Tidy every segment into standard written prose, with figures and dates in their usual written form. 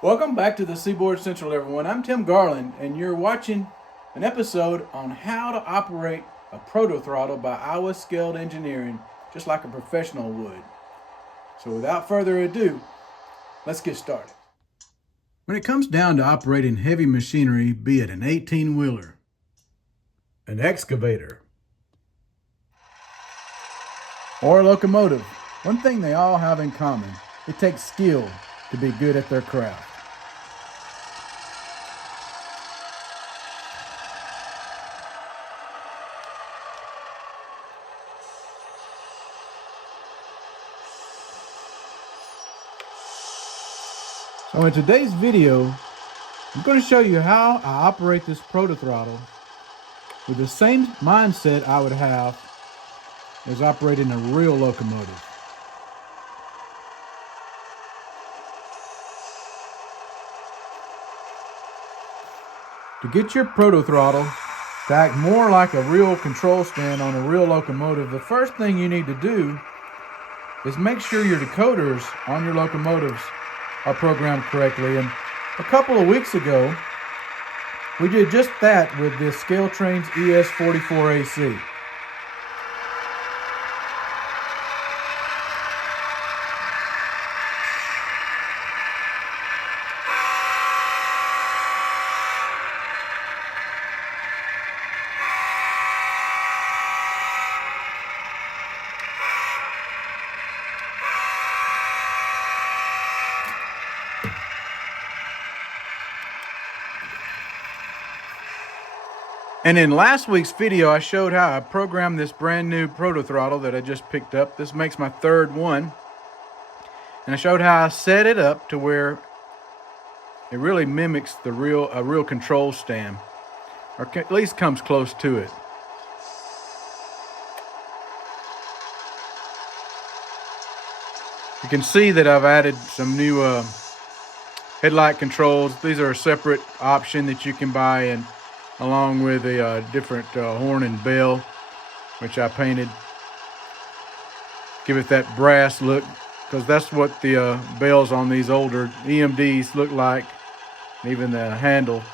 Welcome back to the Seaboard Central, everyone. I'm Tim Garland, and you're watching an episode on how to operate a ProtoThrottle by Iowa Scaled Engineering, just like a professional would. So without further ado, let's get started. When it comes down to operating heavy machinery, be it an 18-wheeler, an excavator, or a locomotive, one thing they all have in common: it takes skill to be good at their craft. So in today's video, I'm going to show you how I operate this ProtoThrottle with the same mindset I would have as operating a real locomotive. To get your ProtoThrottle to act more like a real control stand on a real locomotive, the first thing you need to do is make sure your decoders on your locomotives are programmed correctly. And a couple of weeks ago, we did just that with this ScaleTrains ES44AC. And in last week's video, I showed how I programmed this brand new ProtoThrottle that I just picked up. This makes my third one. And I showed how I set it up to where it really mimics a real control stand, or at least comes close to it. You can see that I've added some new headlight controls. These are a separate option that you can buy, and along with a different horn and bell, which I painted. Give it that brass look, because that's what the bells on these older EMDs look like, even the handle.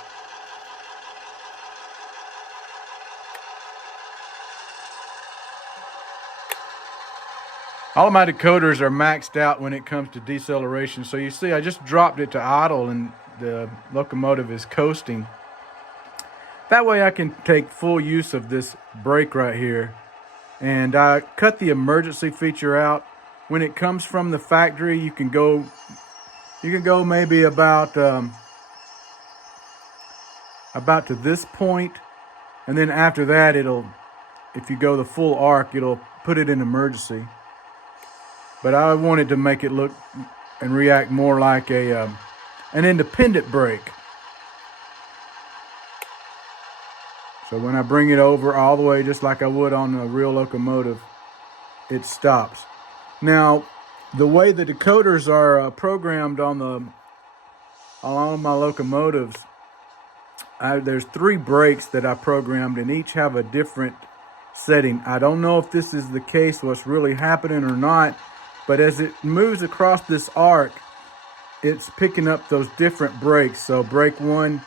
All of my decoders are maxed out when it comes to deceleration. So you see, I just dropped it to idle and the locomotive is coasting. That way I can take full use of this brake right here. And I cut the emergency feature out. When it comes from the factory, you can go maybe about to this point, and then after that if you go the full arc, it'll put it in emergency. But I wanted to make it look and react more like an independent brake. So when I bring it over all the way, just like I would on a real locomotive, it stops. Now, the way the decoders are programmed along my locomotives, there's 3 brakes that I programmed, and each have a different setting. I don't know if this is the case, what's really happening or not, but as it moves across this arc, it's picking up those different brakes. So brake 1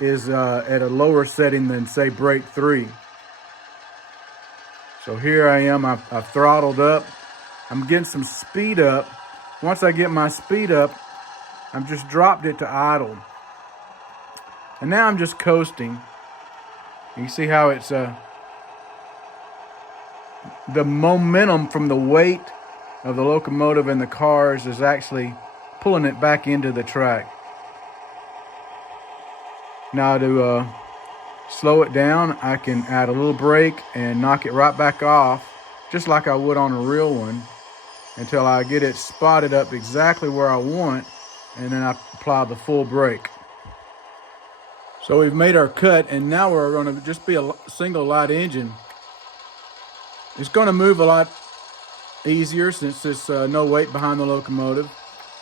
is at a lower setting than, say, brake 3. So here I am, I've throttled up. I'm getting some speed up. Once I get my speed up, I've just dropped it to idle. And now I'm just coasting. You see how it's the momentum from the weight of the locomotive and the cars is actually pulling it back into the track. Now to slow it down, I can add a little brake and knock it right back off, just like I would on a real one, until I get it spotted up exactly where I want, and then I apply the full brake. So we've made our cut, and now we're going to just be a single light engine. It's going to move a lot easier since there's no weight behind the locomotive.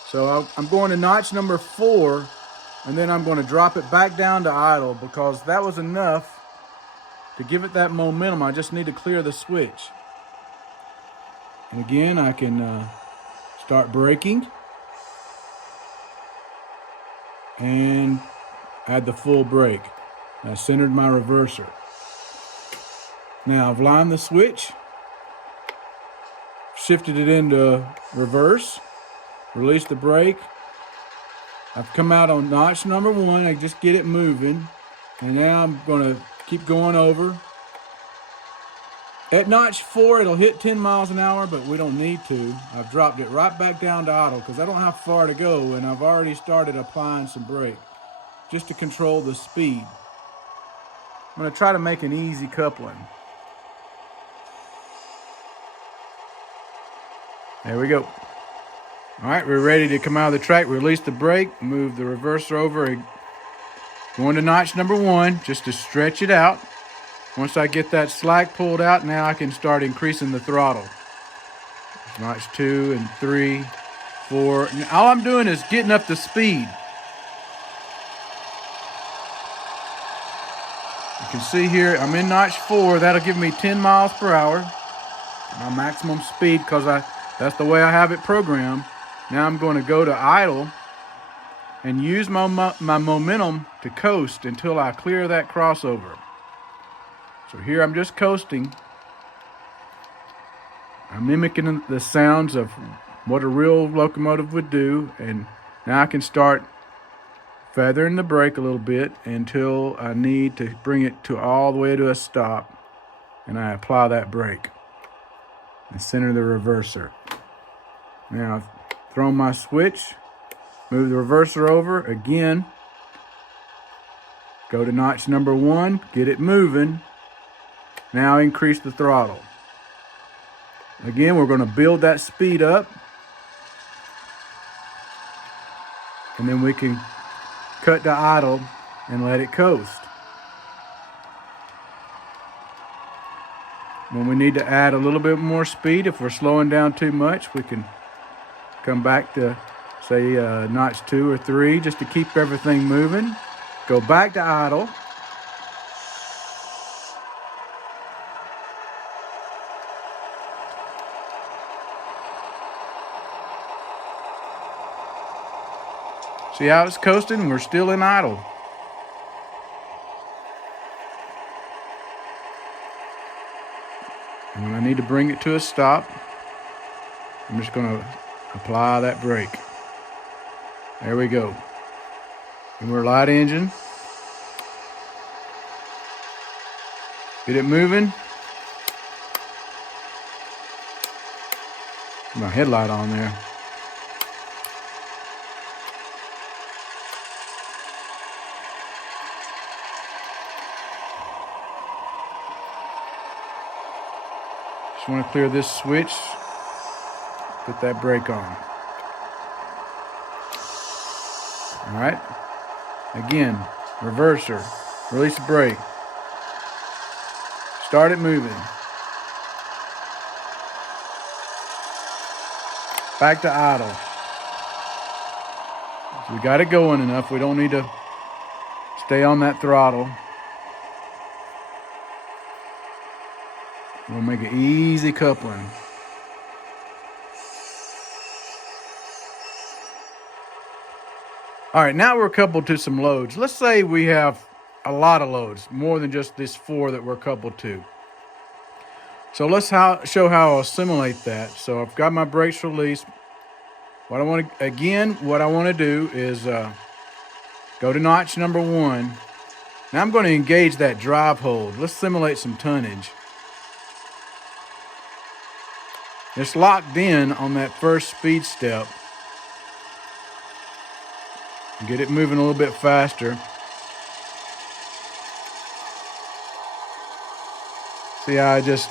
So I'm going to notch number 4, and then I'm going to drop it back down to idle, because that was enough to give it that momentum. I just need to clear the switch. And again, I can start braking. and add the full brake. I centered my reverser. Now I've lined the switch, shifted it into reverse, released the brake. I've come out on notch number 1. I just get it moving. And now I'm going to keep going over. At notch 4, it'll hit 10 miles an hour, but we don't need to. I've dropped it right back down to idle because I don't have far to go, and I've already started applying some brake just to control the speed. I'm going to try to make an easy coupling. There we go. All right, we're ready to come out of the track, release the brake, move the reverser over, going to notch number 1 just to stretch it out. Once I get that slack pulled out, now I can start increasing the throttle. Notch 2 and 3, 4. And all I'm doing is getting up the speed. You can see here, I'm in notch 4. That'll give me 10 miles per hour, my maximum speed, because that's the way I have it programmed. Now I'm going to go to idle and use my momentum to coast until I clear that crossover. So here I'm just coasting. I'm mimicking the sounds of what a real locomotive would do, and now I can start feathering the brake a little bit until I need to bring it to all the way to a stop, and I apply that brake and center the reverser. Now I've thrown my switch, move the reverser over again, go to notch number 1, get it moving. Now increase the throttle. Again, we're going to build that speed up, and then we can cut to idle and let it coast. When we need to add a little bit more speed, if we're slowing down too much, we can come back to, say, notch 2 or 3 just to keep everything moving. Go back to idle. See how it's coasting? We're still in idle. And when I need to bring it to a stop, I'm just going to apply that brake. There we go. And we're light engine. Get it moving. My headlight on there. Just want to clear this switch, put that brake on. All right. Again, reverser, release the brake. Start it moving. Back to idle. So we got it going enough. We don't need to stay on that throttle. We'll make an easy coupling. All right, now we're coupled to some loads. Let's say we have a lot of loads, more than just this 4 that we're coupled to. So let's show how I'll assimilate that. So I've got my brakes released. What I want to do is go to notch number 1. Now I'm going to engage that drive hold. Let's simulate some tonnage. It's locked in on that first speed step. Get it moving a little bit faster. See how I just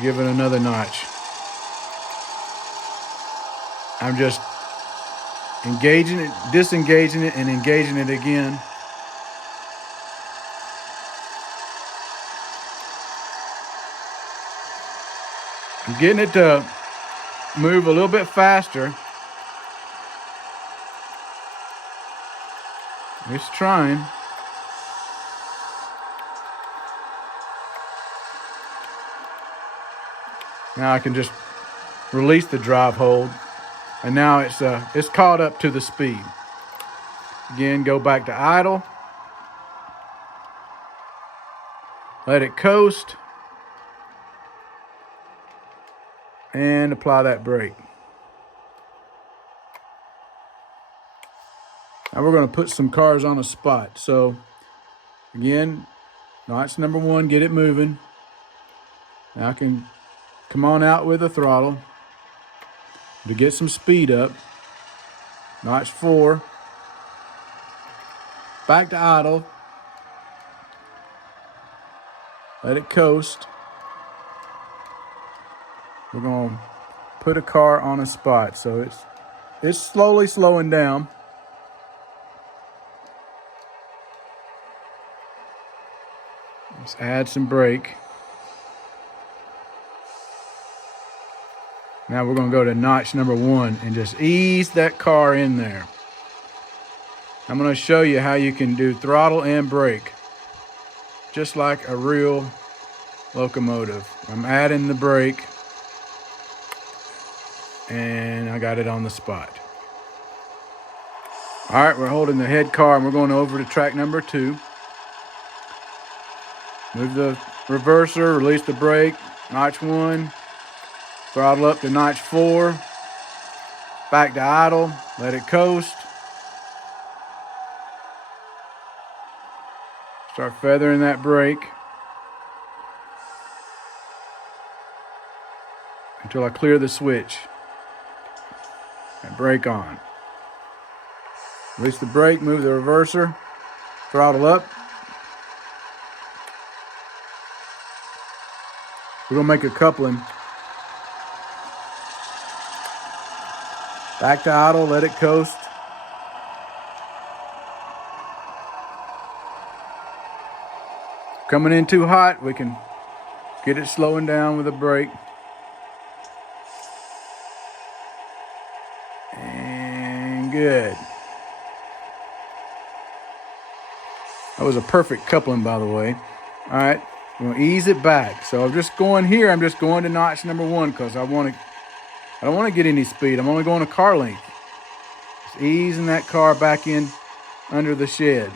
give it another notch. I'm just engaging it, disengaging it, and engaging it again. I'm getting it to move a little bit faster. Just trying. Now I can just release the drive hold And now it's caught up to the speed. Again, go back to idle. Let it coast. And apply that brake. Now we're going to put some cars on a spot. So again, notch number 1, get it moving. Now I can come on out with the throttle to get some speed up. Notch 4. Back to idle. Let it coast. We're going to put a car on a spot. So it's slowly slowing down. Let's add some brake. Now we're going to go to notch number 1 and just ease that car in there. I'm going to show you how you can do throttle and brake, just like a real locomotive. I'm adding the brake, and I got it on the spot. All right, we're holding the head car, and we're going over to track number 2. Move the reverser, release the brake, notch 1, throttle up to notch 4, back to idle, let it coast. Start feathering that brake until I clear the switch. And brake on. Release the brake, move the reverser, throttle up. We're going to make a coupling. Back to idle, let it coast. Coming in too hot, we can get it slowing down with a brake. And good. That was a perfect coupling, by the way. All right, I'm gonna ease it back. So I'm just going here. I'm just going to notch number 1 because I don't want to get any speed. I'm only going a car length. Just easing that car back in under the shed.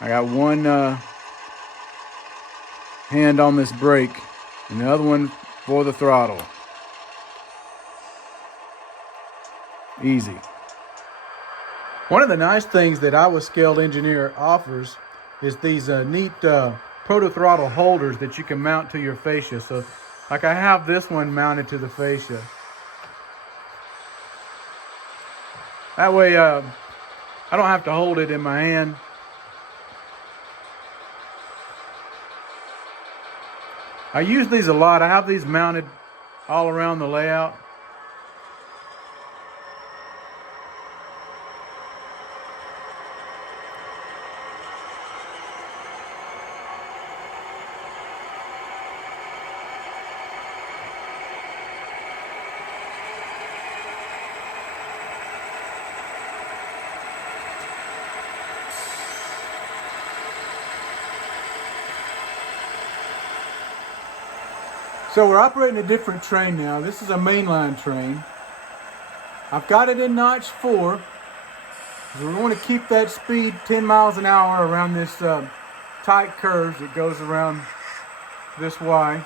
I got one hand on this brake and the other one for the throttle. Easy. One of the nice things that Iowa Scaled Engineer offers is these neat ProtoThrottle holders that you can mount to your fascia. So like I have this one mounted to the fascia. That way I don't have to hold it in my hand. I use these a lot. I have these mounted all around the layout. So we're operating a different train now. This is a mainline train. I've got it in notch 4. We want to keep that speed 10 miles an hour around this tight curve that goes around this Y.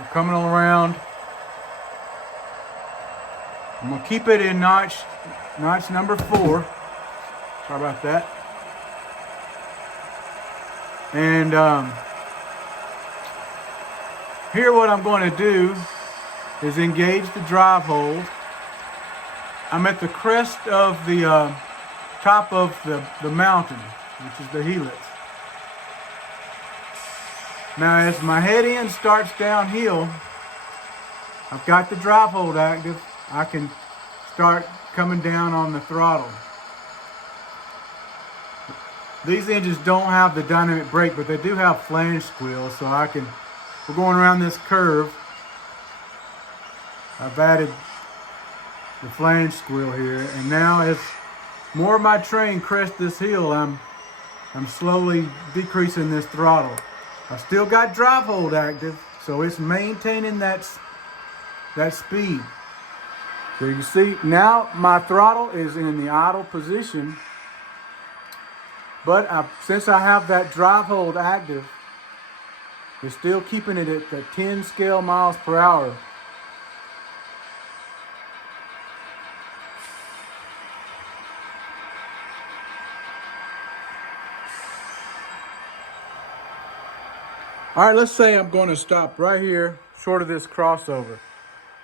We're coming around. I'm going to keep it in notch number 4. Sorry about that. And here what I'm going to do is engage the drive hold. I'm at the crest of the top of the mountain, which is the helix. Now as my head end starts downhill, I've got the drive hold active. I can start coming down on the throttle. These engines don't have the dynamic brake, but they do have flange squeals, so we're going around this curve. I've added the flange squeal here, and now as more of my train crests this hill, I'm slowly decreasing this throttle. I still got drive hold active, so it's maintaining that that speed. So you can see now my throttle is in the idle position, but since I have that drive hold active, it's still keeping it at the 10 scale miles per hour. All right, let's say I'm going to stop right here, short of this crossover.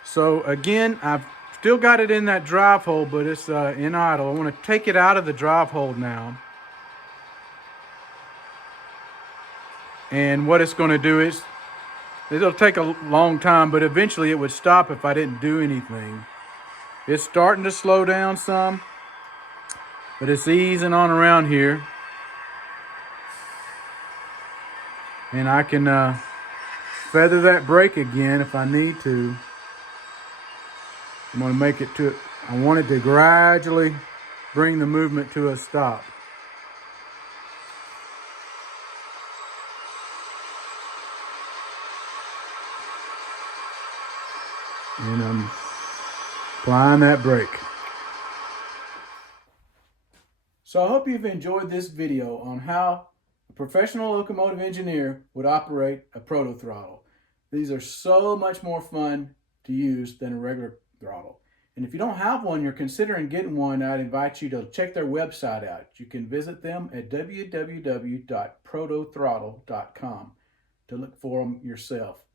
So again, I've still got it in that drive hold, but it's in idle. I want to take it out of the drive hold now. And what it's going to do is, it'll take a long time, but eventually it would stop if I didn't do anything. It's starting to slow down some, but it's easing on around here. And I can feather that brake again if I need to. I'm going to make it to, I want it to gradually bring the movement to a stop. And I'm applying that brake. So I hope you've enjoyed this video on how a professional locomotive engineer would operate a ProtoThrottle. These are so much more fun to use than a regular throttle. And if you don't have one, you're considering getting one, I'd invite you to check their website out. You can visit them at www.protothrottle.com to look for them yourself.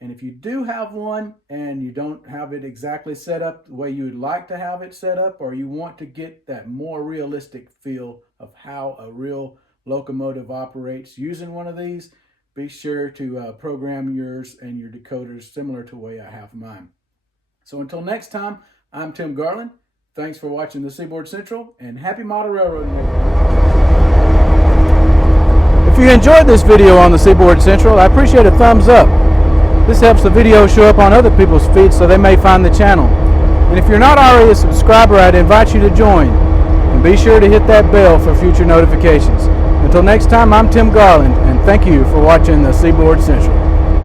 And if you do have one and you don't have it exactly set up the way you would like to have it set up, or you want to get that more realistic feel of how a real locomotive operates using one of these, be sure to program yours and your decoders similar to the way I have mine. So until next time, I'm Tim Garland. Thanks for watching the Seaboard Central, and happy model railroading. If you enjoyed this video on the Seaboard Central, I appreciate a thumbs up. This helps the video show up on other people's feeds so they may find the channel. And if you're not already a subscriber, I'd invite you to join. And be sure to hit that bell for future notifications. Until next time, I'm Tim Garland, and thank you for watching the Seaboard Central.